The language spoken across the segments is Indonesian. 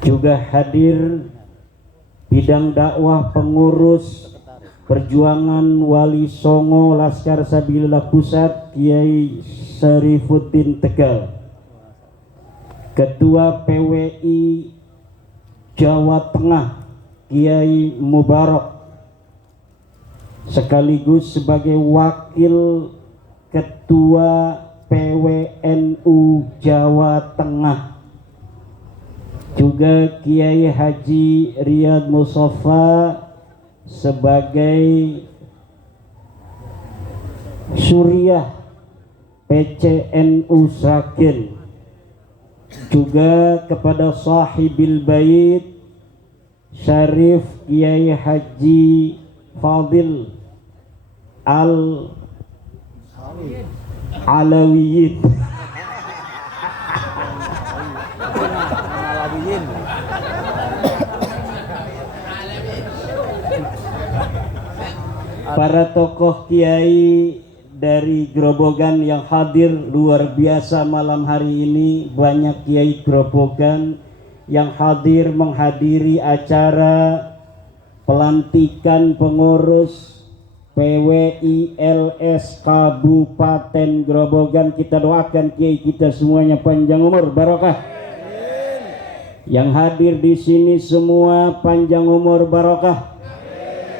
Juga hadir bidang dakwah pengurus perjuangan Wali Songo Laskar Sabilillah Pusat Kiai Syarifuddin Tegal, Ketua PWI Jawa Tengah Kiai Mubarak, sekaligus sebagai wakil Ketua PWNU Jawa Tengah, juga Kiai Haji Riyad Mustafa sebagai Suriah PCNU Sragen, juga kepada sahibil bait Syarif Kiai Haji Fadil Al Alawiyin para tokoh kiai dari Grobogan yang hadir luar biasa malam hari ini. Banyak kiai Grobogan yang hadir menghadiri acara pelantikan pengurus PWILS Kabupaten Grobogan. Kita doakan kiai kita semuanya panjang umur barokah. Yang hadir di sini semua panjang umur barokah,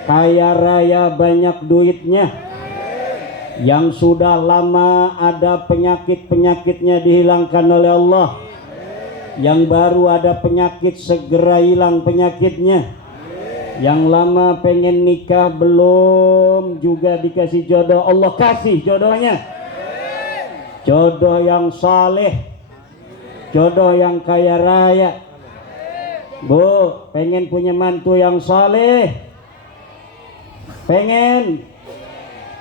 kaya raya banyak duitnya. Yang sudah lama ada penyakit-penyakitnya dihilangkan oleh Allah. Yang baru ada penyakit segera hilang penyakitnya. Yang lama pengen nikah belum juga dikasih jodoh, Allah kasih jodohnya. Jodoh yang saleh, jodoh yang kaya raya. Bu, pengen punya mantu yang saleh? Pengen?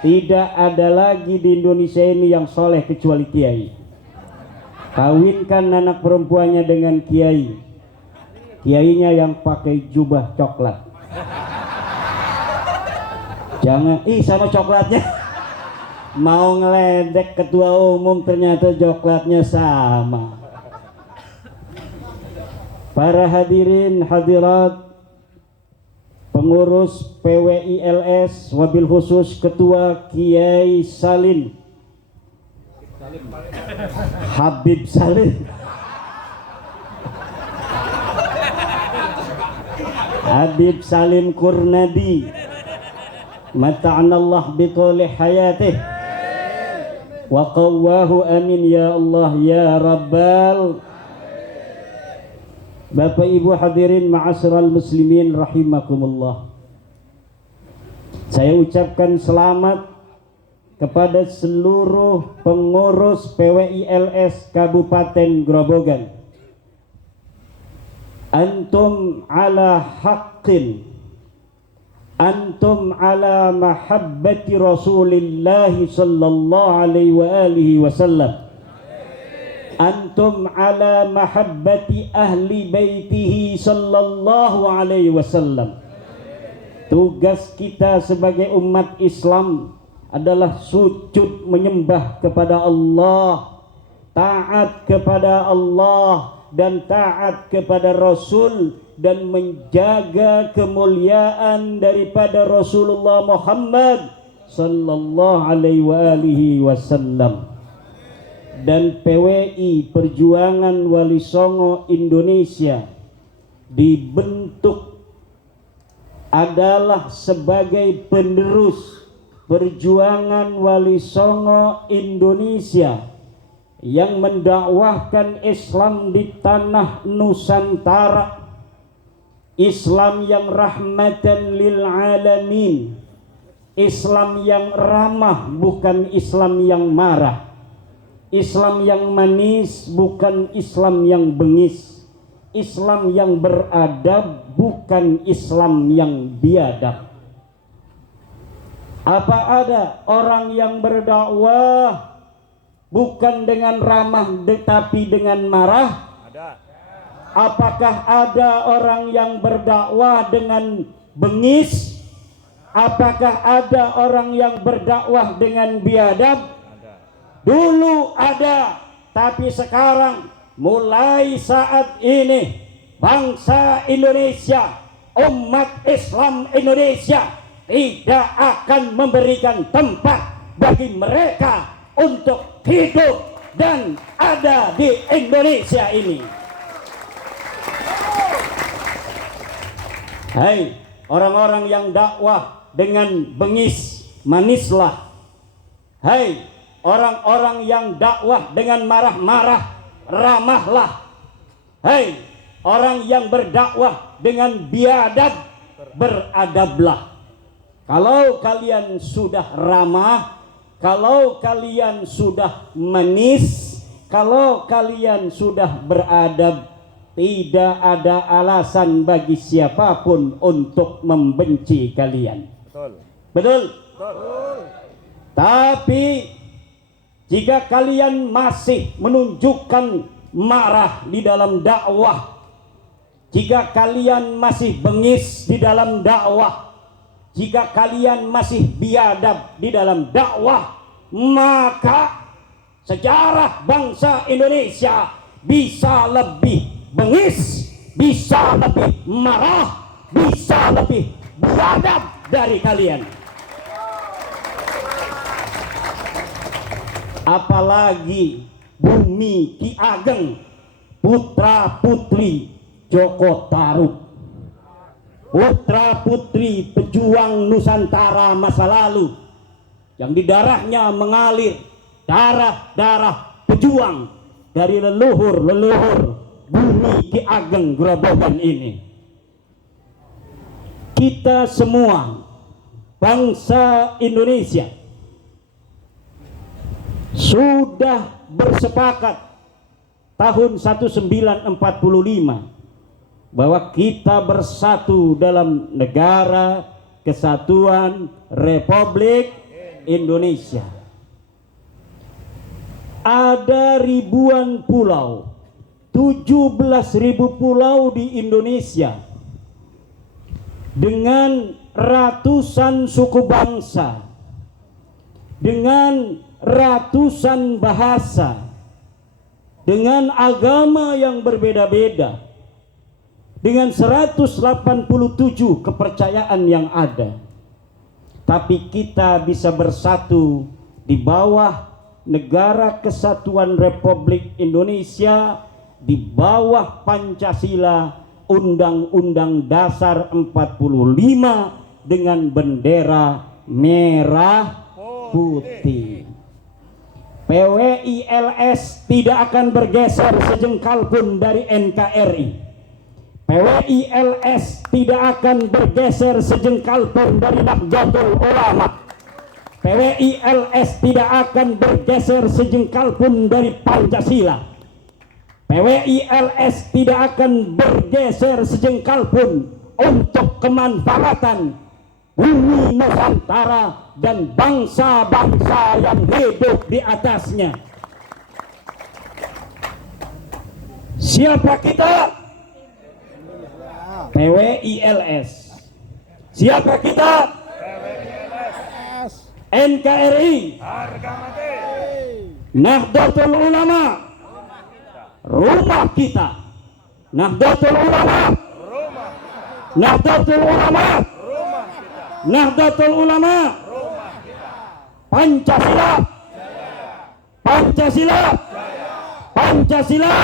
Tidak ada lagi di Indonesia ini yang soleh kecuali kiai. Kawinkan anak perempuannya dengan kiai. Kiainya yang pakai jubah coklat. Jangan, sama coklatnya. Mau ngeledek ketua umum ternyata coklatnya sama. Para hadirin hadirat, pengurus PWILS, wabil khusus Ketua Kiai Salim Habib Salim Habib Salim Kurnadi, mata'anallah bituli hayatih wa qawwahu amin ya Allah ya Rabbal. Bapak Ibu hadirin ma'asyiral muslimin rahimakumullah. Saya ucapkan selamat kepada seluruh pengurus PWILS Kabupaten Grobogan. Antum ala haqqin, antum ala mahabbati Rasulillah sallallahu alaihi wa alihi wasallam. Antum ala mahabbati ahli baitihi sallallahu alaihi wasallam. Tugas kita sebagai umat Islam adalah sujud menyembah kepada Allah, taat kepada Allah dan taat kepada Rasul, dan menjaga kemuliaan daripada Rasulullah Muhammad sallallahu alaihi wasallam. Dan PWI Perjuangan Wali Songo Indonesia dibentuk adalah sebagai penerus perjuangan Wali Songo Indonesia yang mendakwahkan Islam di tanah Nusantara, Islam yang rahmatan lil alamin, Islam yang ramah bukan Islam yang marah, Islam yang manis bukan Islam yang bengis, Islam yang beradab bukan Islam yang biadab. Apa ada orang yang berdakwah bukan dengan ramah tetapi dengan marah? Ada. Apakah ada orang yang berdakwah dengan bengis? Apakah ada orang yang berdakwah dengan biadab? Dulu ada, tapi sekarang mulai saat ini bangsa Indonesia, umat Islam Indonesia tidak akan memberikan tempat bagi mereka untuk hidup dan ada di Indonesia ini. Hai orang-orang yang dakwah dengan bengis, manislah. Hai orang-orang yang dakwah dengan marah-marah, ramahlah. Hai orang yang berdakwah dengan biadab, beradablah. Kalau kalian sudah ramah, kalau kalian sudah manis, kalau kalian sudah beradab, tidak ada alasan bagi siapapun untuk membenci kalian. Betul. Betul? Betul. Tapi jika kalian masih menunjukkan marah di dalam dakwah, jika kalian masih bengis di dalam dakwah, jika kalian masih biadab di dalam dakwah, maka sejarah bangsa Indonesia bisa lebih bengis, bisa lebih marah, bisa lebih biadab dari kalian. Apalagi Bumi Ki Ageng, putra putri Joko Tarub, putra putri pejuang Nusantara masa lalu, yang di darahnya mengalir darah-darah pejuang dari leluhur-leluhur Bumi Ki Ageng Grobogan ini. Kita semua bangsa Indonesia sudah bersepakat tahun 1945 bahwa kita bersatu dalam negara kesatuan Republik Indonesia. Ada ribuan pulau, 17.000 pulau di Indonesia dengan ratusan suku bangsa, dengan ratusan bahasa, dengan agama yang berbeda-beda, dengan 187 kepercayaan yang ada. Tapi kita bisa bersatu di bawah negara kesatuan Republik Indonesia, di bawah Pancasila, Undang-Undang Dasar 45, dengan bendera merah putih. PWILS tidak akan bergeser sejengkal pun dari NKRI. PWILS tidak akan bergeser sejengkal pun dari Nahdlatul Ulama. PWILS tidak akan bergeser sejengkal pun dari Pancasila. PWILS tidak akan bergeser sejengkal pun untuk kemanfaatan bumi Nusantara dan bangsa-bangsa yang hidup di atasnya. Siapa kita? PWILS. Siapa kita? NKRI. Nahdlatul Ulama. Rumah kita. Nahdlatul Ulama. Nahdlatul Ulama. Nahdlatul Ulama. Pancasila. Pancasila. Pancasila.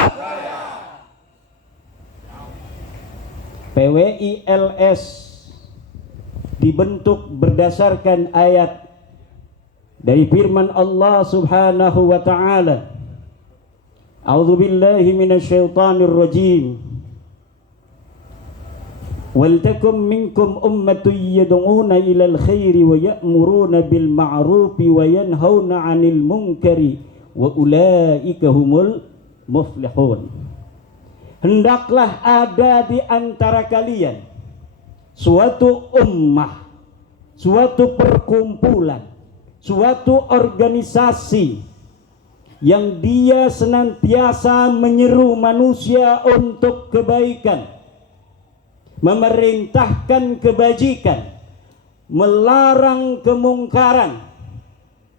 PWILS dibentuk berdasarkan ayat dari firman Allah Subhanahu wa taala. A'udzubillahi minasyaitonir rajim. Waltakum minkum ummatun yad'una ilal khairi wa ya'muruna bil ma'rufi wa yanhauna 'anil munkari wa ulaika humul muflihun. Hendaklah ada di antara kalian suatu ummah, suatu perkumpulan, suatu organisasi yang dia senantiasa menyeru manusia untuk kebaikan, memerintahkan kebajikan, melarang kemungkaran.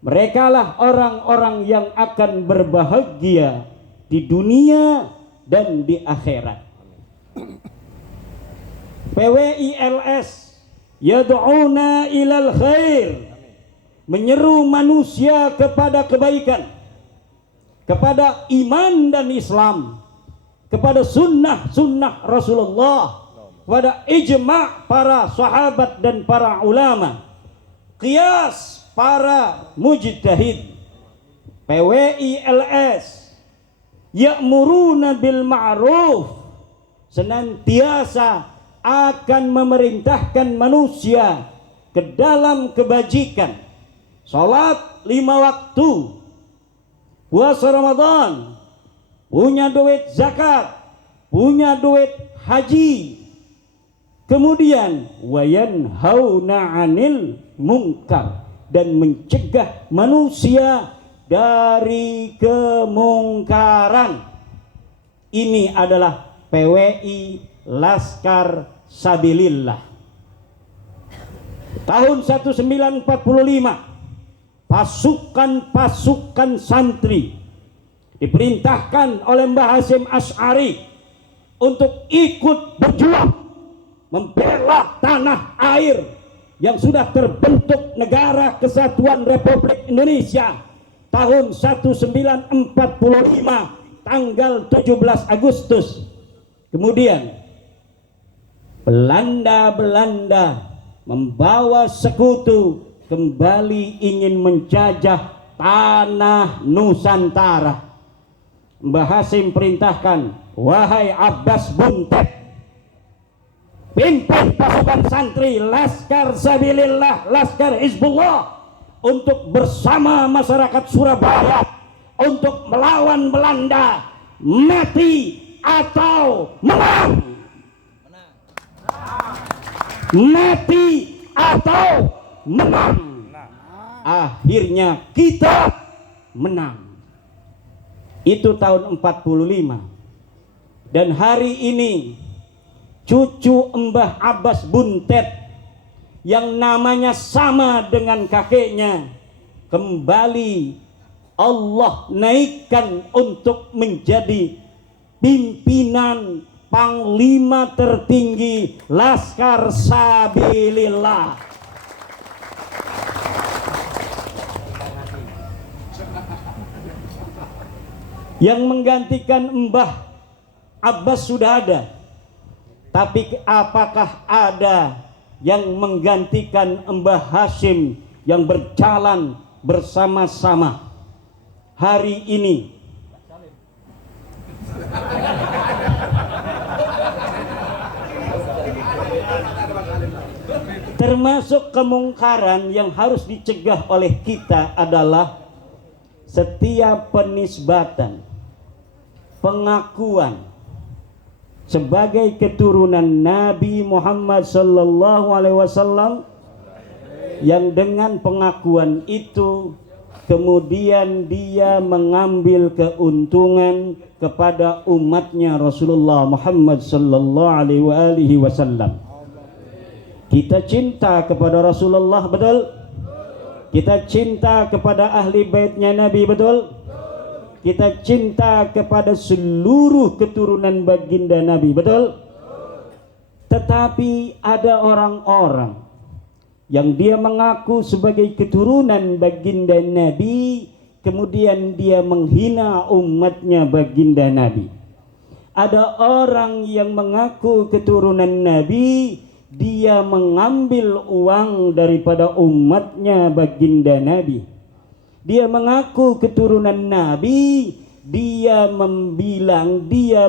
Merekalah orang-orang yang akan berbahagia di dunia dan di akhirat. PWILS yad'una ilal khair, menyeru manusia kepada kebaikan, kepada iman dan Islam, kepada sunnah Rasulullah, kepada ijma' para sahabat dan para ulama, qiyas para mujtahid. PWILS ya'muruna bil ma'ruf, senantiasa akan memerintahkan manusia ke dalam kebajikan. Salat 5 waktu, puasa Ramadan, punya duit zakat, punya duit haji. Kemudian wayanhauna 'anil munkar, dan mencegah manusia dari kemungkaran. Ini adalah PWI Laskar Sabilillah. Tahun 1945 pasukan santri diperintahkan oleh Mbah Hasyim Asy'ari untuk ikut berjuang membela tanah air yang sudah terbentuk Negara Kesatuan Republik Indonesia tahun 1945 tanggal 17 Agustus. Kemudian Belanda membawa sekutu kembali ingin menjajah tanah Nusantara. Mbah Hasyim perintahkan, wahai Abbas Buntet, pimpin pasukan santri Laskar Sabilillah, Laskar Hizbullah, untuk bersama masyarakat Surabaya untuk melawan Belanda, mati atau menang. Mati atau menang. Akhirnya kita menang. Itu tahun 45. Dan hari ini cucu Mbah Abbas Buntet yang namanya sama dengan kakeknya kembali Allah naikkan untuk menjadi pimpinan panglima tertinggi Laskar Sabilillah. Yang menggantikan Mbah Abbas sudah ada, tapi apakah ada yang menggantikan Mbah Hasyim yang berjalan bersama-sama hari ini? Termasuk kemungkaran yang harus dicegah oleh kita adalah setiap penisbatan, pengakuan sebagai keturunan Nabi Muhammad sallallahu alaihi wasallam, yang dengan pengakuan itu kemudian dia mengambil keuntungan kepada umatnya Rasulullah Muhammad sallallahu alaihi wasallam. Kita cinta kepada Rasulullah, betul? Kita cinta kepada ahli baitnya Nabi, betul? Kita cinta kepada seluruh keturunan baginda Nabi, betul? Tetapi ada orang-orang yang dia mengaku sebagai keturunan baginda Nabi, kemudian dia menghina umatnya baginda Nabi. Ada orang yang mengaku keturunan Nabi, dia mengambil uang daripada umatnya baginda Nabi. Dia mengaku keturunan Nabi, dia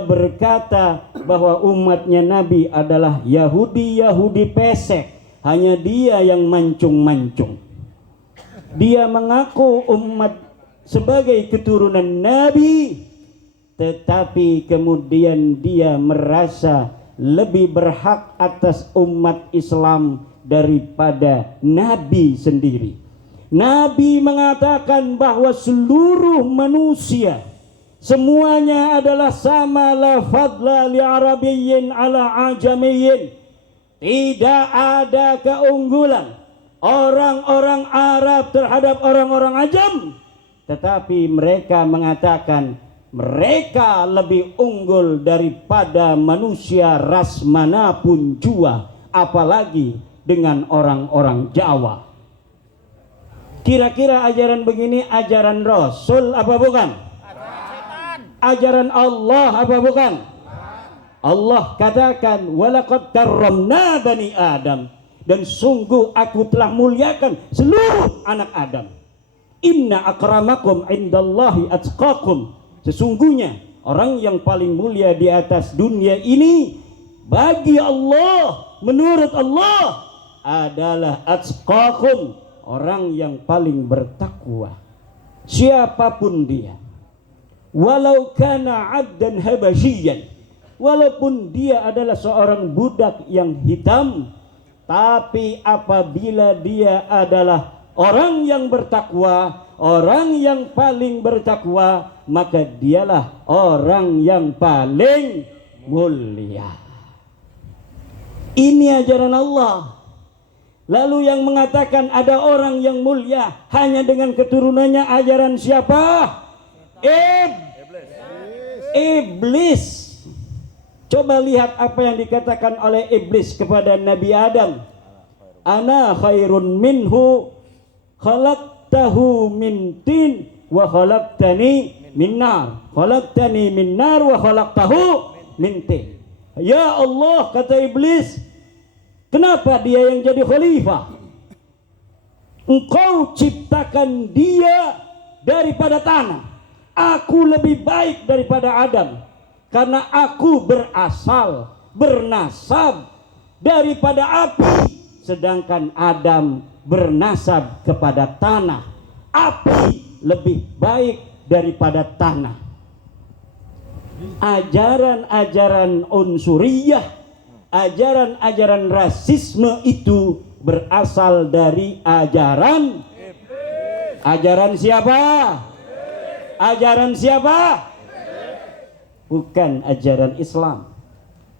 berkata bahwa umatnya Nabi adalah Yahudi pesek, hanya dia yang mancung-mancung. Dia mengaku umat sebagai keturunan Nabi, tetapi kemudian dia merasa lebih berhak atas umat Islam daripada Nabi sendiri. Nabi mengatakan bahwa seluruh manusia semuanya adalah sama, la fadla li arabiyyin ala ajamiyyin. Tidak ada keunggulan orang-orang Arab terhadap orang-orang ajam, tetapi mereka mengatakan mereka lebih unggul daripada manusia ras manapun jua, apalagi dengan orang-orang Jawa. Kira-kira ajaran begini ajaran Rasul apa bukan? Ajaran Allah apa bukan? Allah katakan walaqad karramna bani Adam, dan sungguh aku telah muliakan seluruh anak Adam. Inna akramakum indallahi atqakum, sesungguhnya orang yang paling mulia di atas dunia ini bagi Allah, menurut Allah adalah atqakum, orang yang paling bertakwa. Siapapun dia, walau kana abdan habasyian, walaupun dia adalah seorang budak yang hitam, tapi apabila dia adalah orang yang bertakwa, orang yang paling bertakwa, maka dialah orang yang paling mulia. Ini ajaran Allah. Lalu yang mengatakan ada orang yang mulia hanya dengan keturunannya, ajaran siapa? Iblis. Coba lihat apa yang dikatakan oleh iblis kepada Nabi Adam. Ana khairun minhu, khalaqtahu min tin wa khalaqtani min nar. Khalaqtani min nar wa khalaqtahu min tin. Ya Allah, kata iblis, kenapa dia yang jadi khalifah? Engkau ciptakan dia daripada tanah. Aku lebih baik daripada Adam, karena aku berasal, bernasab daripada api, sedangkan Adam bernasab kepada tanah. Api lebih baik daripada tanah. Ajaran-ajaran unsuriyah, ajaran-ajaran rasisme itu berasal dari ajaran siapa? Ajaran siapa? Bukan ajaran Islam,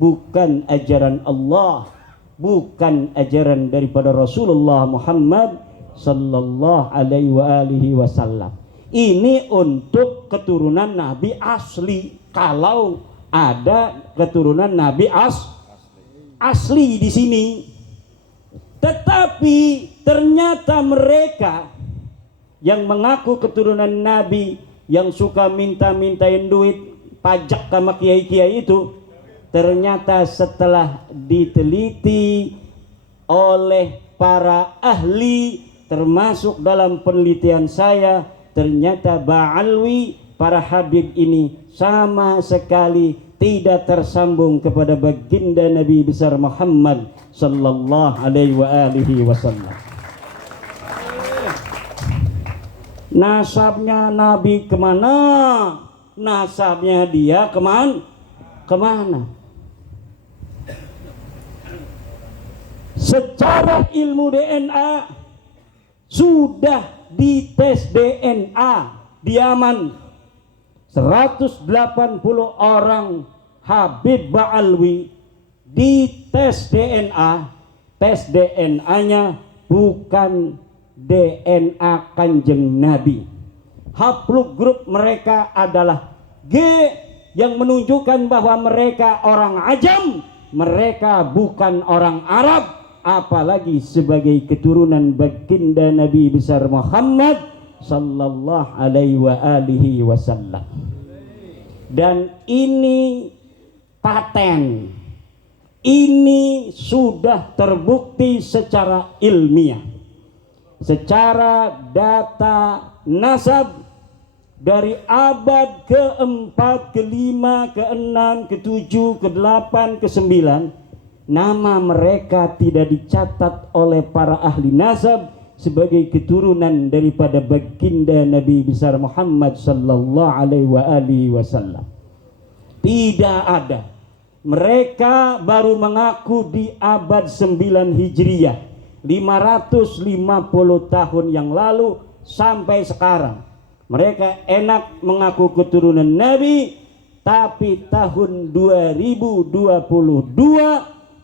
bukan ajaran Allah, bukan ajaran daripada Rasulullah Muhammad sallallahu alaihi wasallam. Ini untuk keturunan Nabi asli. Kalau ada keturunan Nabi asli di sini, tetapi ternyata mereka yang mengaku keturunan Nabi, yang suka minta-mintain duit pajak sama kiai-kiai itu, ternyata setelah diteliti oleh para ahli, termasuk dalam penelitian saya, ternyata Ba'alwi, para habib ini sama sekali tidak tersambung kepada baginda Nabi besar Muhammad sallallahu alaihi wasallam. Nasabnya Nabi kemana? Nasabnya dia kemana? Secara ilmu DNA sudah dites DNA di Yaman. 180 orang Habib Ba'alwi dites DNA. Tes DNA-nya bukan DNA Kanjeng Nabi. Haplug grup mereka adalah G, yang menunjukkan bahwa mereka orang ajam, mereka bukan orang Arab, apalagi sebagai keturunan baginda Nabi besar Muhammad sallallahu alaihi wasallam. Dan ini paten, ini sudah terbukti secara ilmiah, secara data nasab dari abad ke-4, ke-5, ke-6, ke-7, ke-8, ke-9, nama mereka tidak dicatat oleh para ahli nasab sebagai keturunan daripada baginda Nabi besar Muhammad sallallahu alaihi wasallam. Tidak ada. Mereka baru mengaku di abad 9 Hijriah, 550 tahun yang lalu sampai sekarang. Mereka enak mengaku keturunan Nabi, tapi tahun 2022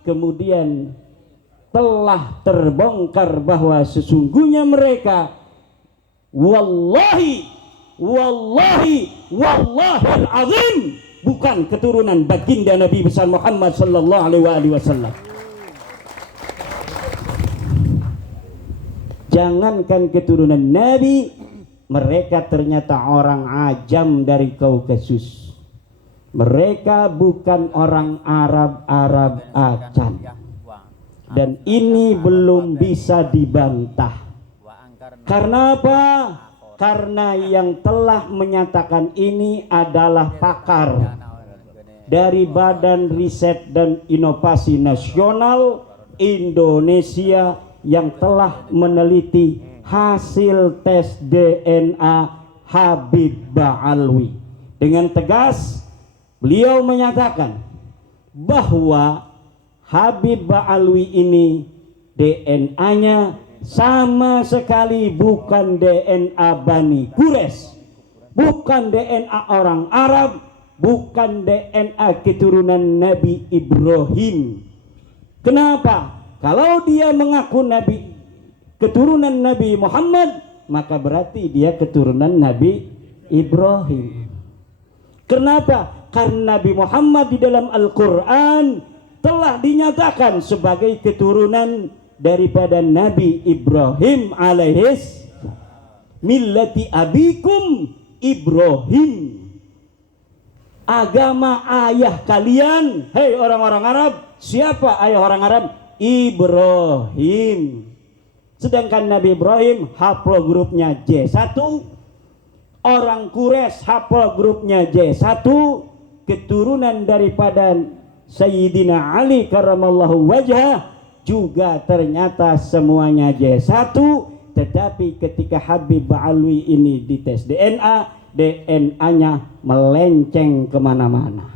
kemudian telah terbongkar bahwa sesungguhnya mereka wallahi wallahi wallahil azim bukan keturunan baginda Nabi besar Muhammad sallallahu alaihi wasallam. Jangankan keturunan Nabi, mereka ternyata orang ajam dari Kaukasus. Mereka bukan orang Arab acan. Dan ini belum bisa dibantah. Karena apa? Karena yang telah menyatakan ini adalah pakar dari Badan Riset dan Inovasi Nasional Indonesia yang telah meneliti hasil tes DNA Habib Ba'alwi. Dengan tegas beliau menyatakan bahwa Habib Ba'alwi ini DNA-nya sama sekali bukan DNA Bani Quraisy, bukan DNA orang Arab, bukan DNA keturunan Nabi Ibrahim. Kenapa? Kalau dia mengaku Nabi, keturunan Nabi Muhammad, maka berarti dia keturunan Nabi Ibrahim. Kenapa? Karena Nabi Muhammad di dalam Al-Quran telah dinyatakan sebagai keturunan daripada Nabi Ibrahim alaihis millati abikum Ibrahim. Agama ayah kalian, hei orang-orang Arab, siapa ayah orang Arab? Ibrahim. Sedangkan Nabi Ibrahim haplogrupnya J1, orang Quraisy haplogrupnya J1, keturunan daripada Sayyidina Ali karramallahu wajhah juga ternyata semuanya J1. Tetapi ketika Habib Ba'alwi ini dites DNA, DNA-nya melenceng kemana-mana.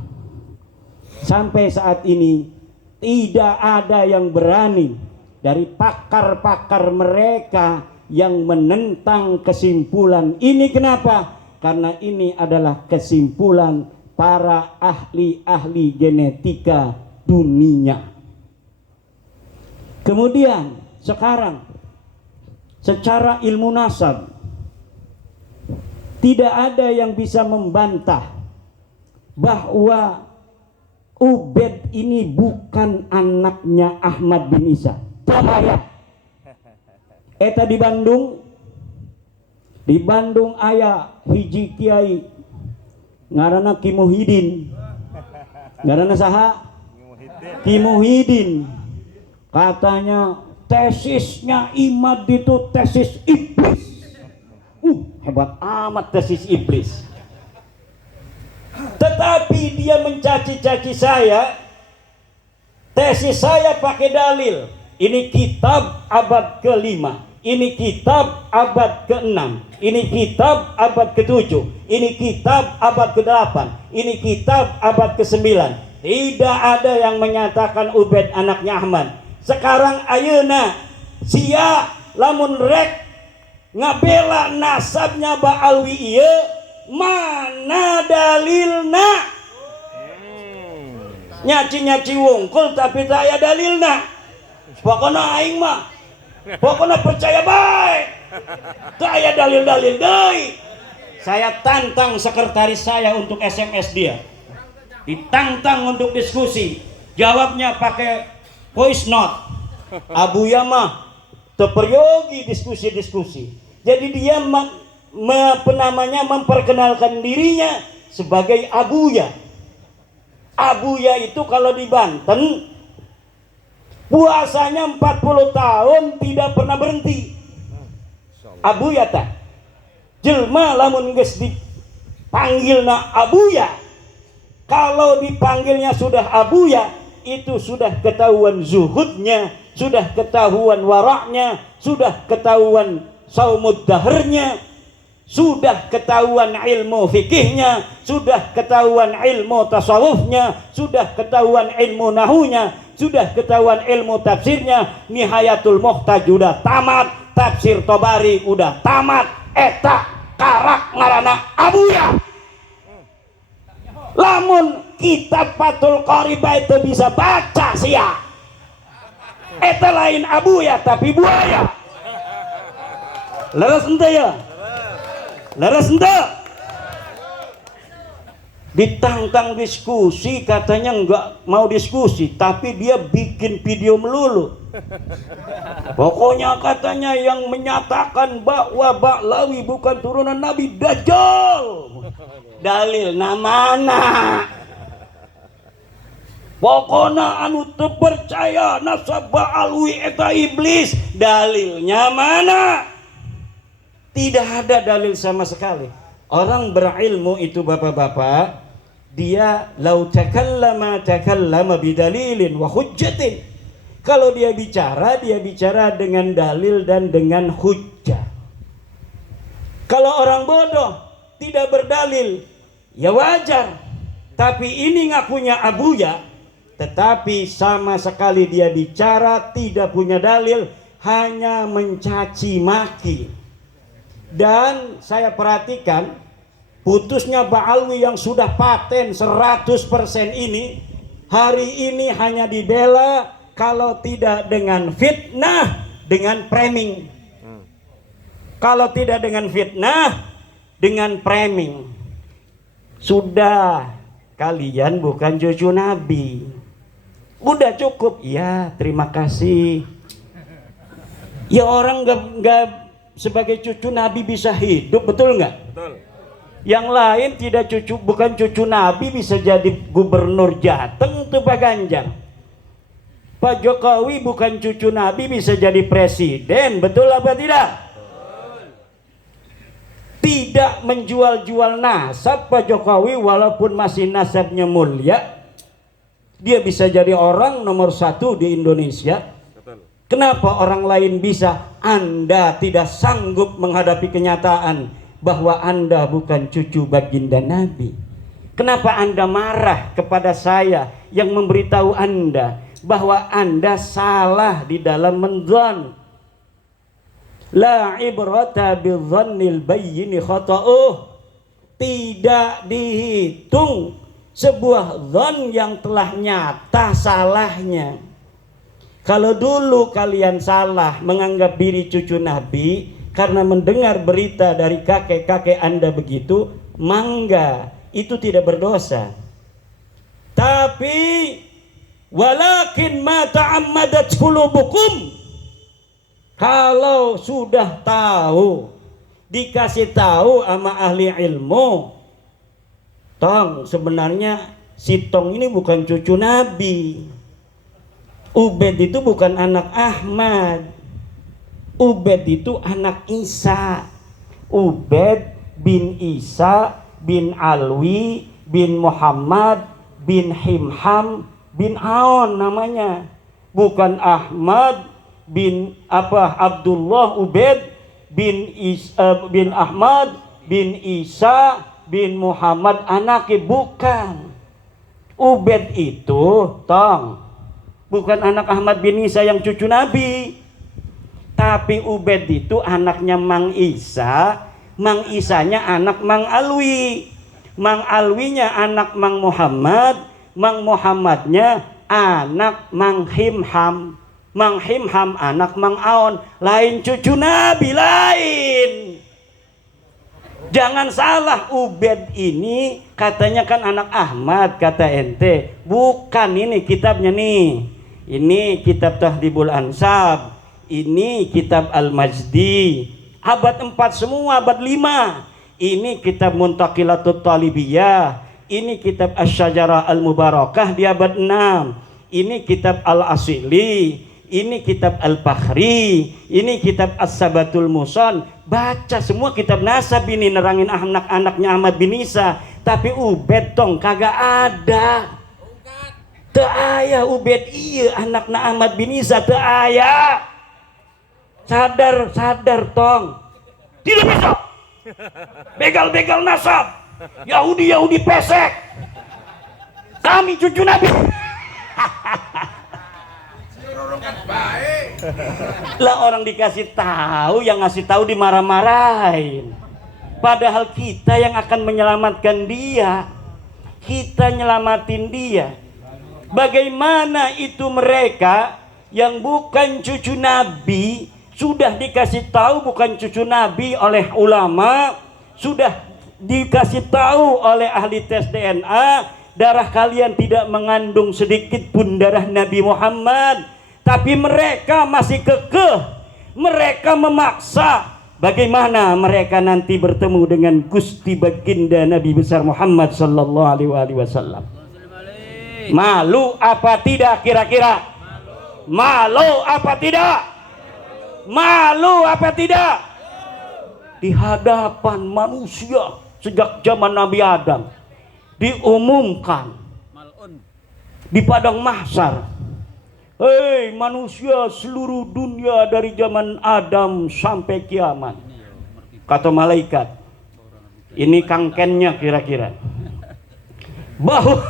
Sampai saat ini tidak ada yang berani dari pakar-pakar mereka yang menentang kesimpulan ini. Kenapa? Karena ini adalah kesimpulan para ahli-ahli genetika dunia. Kemudian sekarang secara ilmu nasab tidak ada yang bisa membantah bahwa Ubed ini bukan anaknya Ahmad bin Isa. Bahaya. Eta di Bandung aya hiji kiai ngaranna Ki Muhyiddin. Ngaranna saha? Ki Muhyiddin. Katanya tesisnya Imad itu tesis iblis. Hebat amat tesis iblis. Tetapi dia mencaci-caci saya. Tesis saya pakai dalil. Ini kitab abad ke-5, ini kitab abad ke-6, ini kitab abad ke-7, ini kitab abad ke-8, ini kitab abad ke-9. Tidak ada yang menyatakan Ubed anaknya Ahmad. Sekarang ayeuna sia lamun rek ngabela nasabnya Ba'alwi ieu, mana dalilna? Nyaci-nyaci wungkul tapi tak aya dalilna. Pokoknya aing mah pokoknya percaya baik, tak aya dalil-dalil deui. Saya tantang sekretaris saya untuk SMS dia, ditantang untuk diskusi, jawabnya pakai voice note. Abuya mah teperyogi diskusi-diskusi. Jadi dia memperkenalkan dirinya sebagai Abuya. Abuya itu kalau di Banten puasanya 40 tahun tidak pernah berhenti. Abuya tak jelma lamun geus dipanggilna Abuya, kalau dipanggilnya sudah Abuya, itu sudah ketahuan zuhudnya, sudah ketahuan waraknya, sudah ketahuan saumud dahrnya, sudah ketahuan ilmu fikihnya, sudah ketahuan ilmu tasawufnya, sudah ketahuan ilmu nahunya, sudah ketahuan ilmu tafsirnya. Nihayatul Muhtaj udah tamat, tafsir Tobari udah tamat, eta karak ngarana Abuya. Lamun kitab Fathul Qoribah itu bisa baca sia, eta lain Abuya tapi buaya. Leres ente ya? Laras enggak? Ditantang diskusi, katanya nggak mau diskusi, tapi dia bikin video melulu. Pokoknya katanya yang menyatakan bahwa Ba'lawi bukan turunan Nabi Dajjal. Dalil mana? Pokoknya anu terpercaya nasab Ba'lawi eta iblis. Dalilnya mana? Tidak ada dalil sama sekali. Orang berilmu itu bapak-bapak, dia lau takallama bidalilin wa hujjatin. Kalau dia bicara dengan dalil dan dengan hujjah. Kalau orang bodoh tidak berdalil, ya wajar. Tapi ini ngakunya abuya, tetapi sama sekali dia bicara tidak punya dalil, hanya mencaci maki. Dan saya perhatikan putusnya Ba'lawi yang sudah paten 100% ini, hari ini hanya dibela kalau tidak dengan fitnah, dengan framing. Kalau tidak dengan fitnah, dengan framing. Sudah, kalian bukan cucu Nabi. Udah cukup. Ya, terima kasih. Ya orang nggak sebagai cucu Nabi bisa hidup, betul nggak? Betul. Yang lain tidak bukan cucu Nabi bisa jadi gubernur Jateng tuh Pak Ganjar. Pak Jokowi bukan cucu Nabi bisa jadi presiden, betul apa tidak? Betul. Tidak menjual-jual nasab Pak Jokowi walaupun masih nasabnya mulia. Dia bisa jadi orang nomor 1 di Indonesia. Betul. Kenapa orang lain bisa? Anda tidak sanggup menghadapi kenyataan bahwa Anda bukan cucu baginda Nabi. Kenapa Anda marah kepada saya yang memberitahu Anda bahwa Anda salah di dalam mendzan? La ibrata bidzannil bayyini khata'uh. Tidak dihitung sebuah dzan yang telah nyata salahnya. Kalau dulu kalian salah menganggap diri cucu Nabi karena mendengar berita dari kakek-kakek Anda begitu, mangga, itu tidak berdosa. Tapi walakin ma ta'ammadat qulubukum. Kalau sudah tahu, dikasih tahu sama ahli ilmu, Tong, sebenarnya si Tong ini bukan cucu Nabi. Ubed itu bukan anak Ahmad. Ubed itu anak Isa. Ubed bin Isa bin Alwi bin Muhammad bin Himham bin Aon namanya. Bukan Ahmad bin Abdullah Ubed bin Ahmad bin Isa bin Muhammad anaknya, bukan. Ubed itu Tong bukan anak Ahmad bin Isa yang cucu Nabi. Tapi Ubed itu anaknya Mang Isa, Mang Isanya anak Mang Alwi, Mang Alwinya anak Mang Muhammad, Mang Muhammadnya anak Mang Himham, Mang Himham anak Mang Aon. Lain cucu Nabi, lain. Jangan salah, Ubed ini katanya kan anak Ahmad, kata ente. Bukan, ini kitabnya nih. Ini kitab Tahdhibul Ansab. Ini kitab Al-Majdi, abad 4 semua, abad 5. Ini kitab Muntaqilatut Talibiyah. Ini kitab Asy-Syajarah Al-Mubarakah di abad 6. Ini kitab Al-Asili. Ini kitab Al-Fakhri. Ini kitab As-Sabatul Muson. Baca semua kitab nasab ini, nerangin anak-anaknya Ahmad bin Isa. Tapi Ubed Tong kagak ada. Teu aya Ubed ieu anakna Ahmad bin Isa, teu aya. Sadar Tong, tidak bisa begal nasab, Yahudi pesek. Kami cucu Nabi. Lah orang dikasih tahu, yang ngasih tahu dimarah-marahin. Padahal kita yang akan menyelamatkan dia, kita nyelamatin dia. Bagaimana itu mereka yang bukan cucu Nabi sudah dikasih tahu bukan cucu Nabi oleh ulama, sudah dikasih tahu oleh ahli tes DNA, darah kalian tidak mengandung sedikit pun darah Nabi Muhammad, tapi mereka masih kekeh, mereka memaksa. Bagaimana mereka nanti bertemu dengan Gusti Baginda Nabi besar Muhammad sallallahu alaihi wasallam? Malu apa tidak kira-kira? Malu apa tidak? Malu apa tidak? Di hadapan manusia sejak zaman Nabi Adam diumumkan di padang mahsyar, hei manusia seluruh dunia dari zaman Adam sampai kiamat. Kata malaikat, ini kangkennya kira-kira, bahwa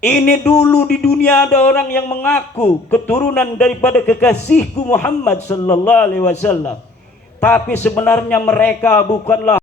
ini dulu di dunia ada orang yang mengaku keturunan daripada kekasihku Muhammad sallallahu alaihi wasallam, tapi sebenarnya mereka bukanlah